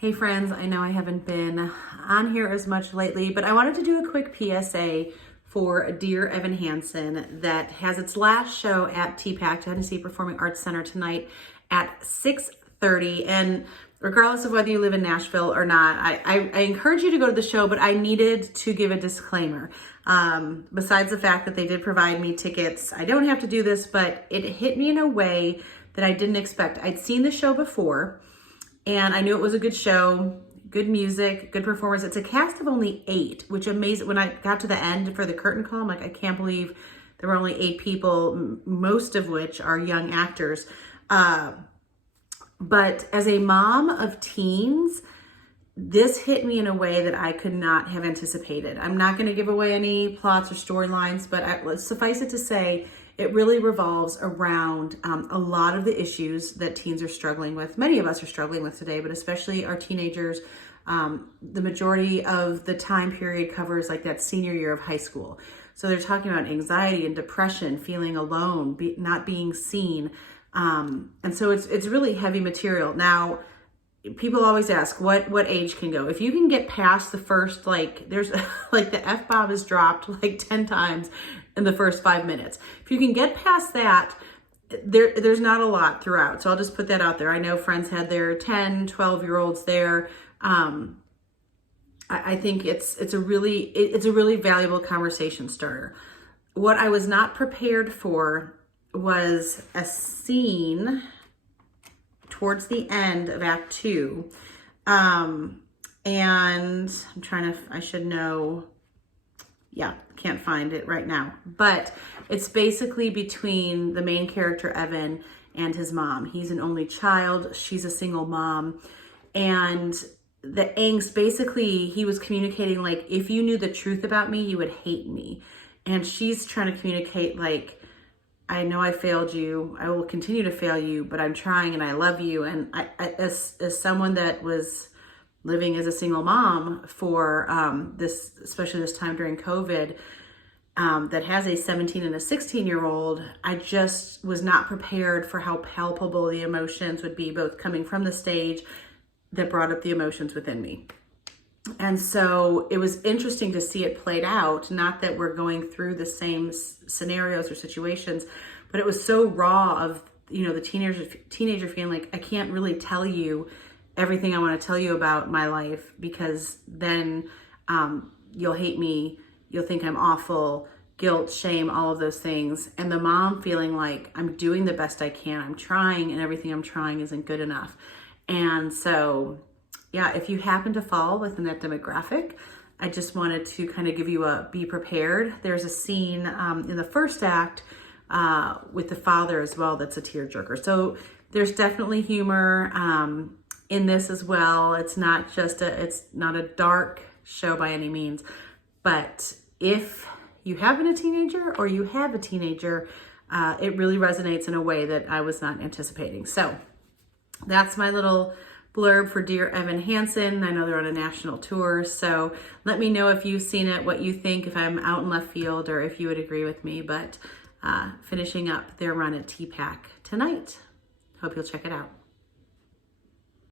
Hey friends, I know I haven't been on here as much lately, but I wanted to do a quick PSA for Dear Evan Hansen that has its last show at TPAC, Tennessee Performing Arts Center, tonight at 6:30. And regardless of whether you live in Nashville or not, I encourage you to go to the show, but I needed to give a disclaimer. Besides the fact that they did provide me tickets, I don't have to do this, but it hit me in a way that I didn't expect. I'd seen the show before, and I knew it was a good show, good music, good performance. It's a cast of only 8, which amazing. When I got to the end for the curtain call, I'm like, I can't believe there were only 8 people, most of which are young actors. But as a mom of teens, this hit me in a way that I could not have anticipated. I'm not going to give away any plots or storylines, but let's suffice it to say, it really revolves around a lot of the issues that teens are struggling with. Many of us are struggling with today, but especially our teenagers. The majority of the time period covers like that senior year of high school. So they're talking about anxiety and depression, feeling alone, not being seen. And so it's really heavy material. Now, people always ask what age can go. If you can get past the first, there's like the F-bomb is dropped like 10 times in the first 5 minutes. If you can get past that, there's not a lot throughout. So I'll just put that out there. I know friends had their 10, 12-year-olds there. I think it's a really valuable conversation starter. What I was not prepared for was a scene towards the end of Act 2. And I'm trying to, I should know, can't find it right now. But it's basically between the main character, Evan, and his mom. He's an only child. She's a single mom. And the angst, basically, he was communicating like, if you knew the truth about me, you would hate me. And she's trying to communicate like, I know I failed you. I will continue to fail you, but I'm trying and I love you. And I as someone that was living as a single mom for especially this time during COVID, that has a 17 and a 16-year-old, I just was not prepared for how palpable the emotions would be, both coming from the stage that brought up the emotions within me. And so it was interesting to see it played out. Not that we're going through the same scenarios or situations, but it was so raw of, the teenager feeling like, I can't really tell you everything I want to tell you about my life, because then you'll hate me, you'll think I'm awful, guilt, shame, all of those things. And the mom feeling like, I'm doing the best I can, I'm trying, and everything I'm trying isn't good enough. And so, if you happen to fall within that demographic, I just wanted to kind of give you be prepared. There's a scene in the first act with the father as well that's a tearjerker. So there's definitely humor in this as well. It's not a dark show by any means, but if you have been a teenager or you have a teenager, it really resonates in a way that I was not anticipating. So that's my little blurb for Dear Evan Hansen. I know they're on a national tour, so let me know if you've seen it, what you think, if I'm out in left field, or if you would agree with me. But finishing up their run at TPAC tonight. Hope you'll check it out.